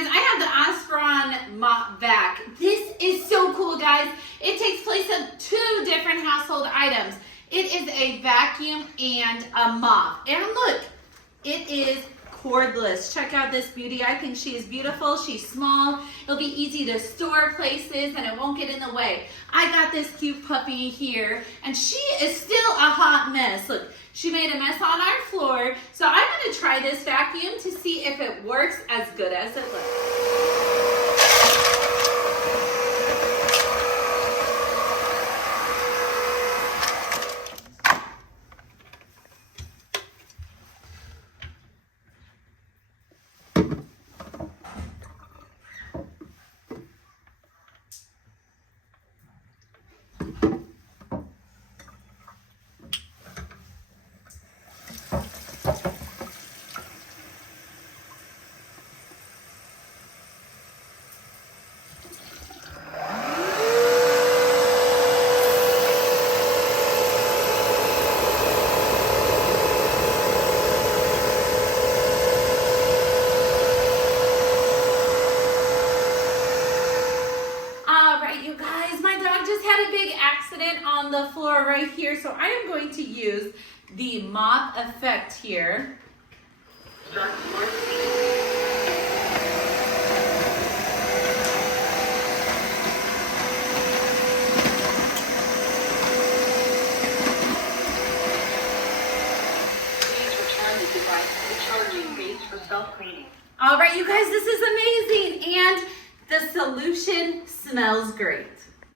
guys, I have the Aspiron mop vac. This is so cool, guys. It takes place of 2 different household items. It is a vacuum and a mop. And look, it is cordless. Check out this beauty. I think she is beautiful. She's small. It'll be easy to store places and it won't get in the way. I got this cute puppy here and she is still a hot mess. Look, she made a mess on our floor. So I'm going to try this vacuum to see if it works as good as it looks. You guys, my dog just had a big accident on the floor right here, so I am going to use the mop effect here. Please return the device to the charging base for self-cleaning. All right, you guys, this is amazing, and the solution smells great.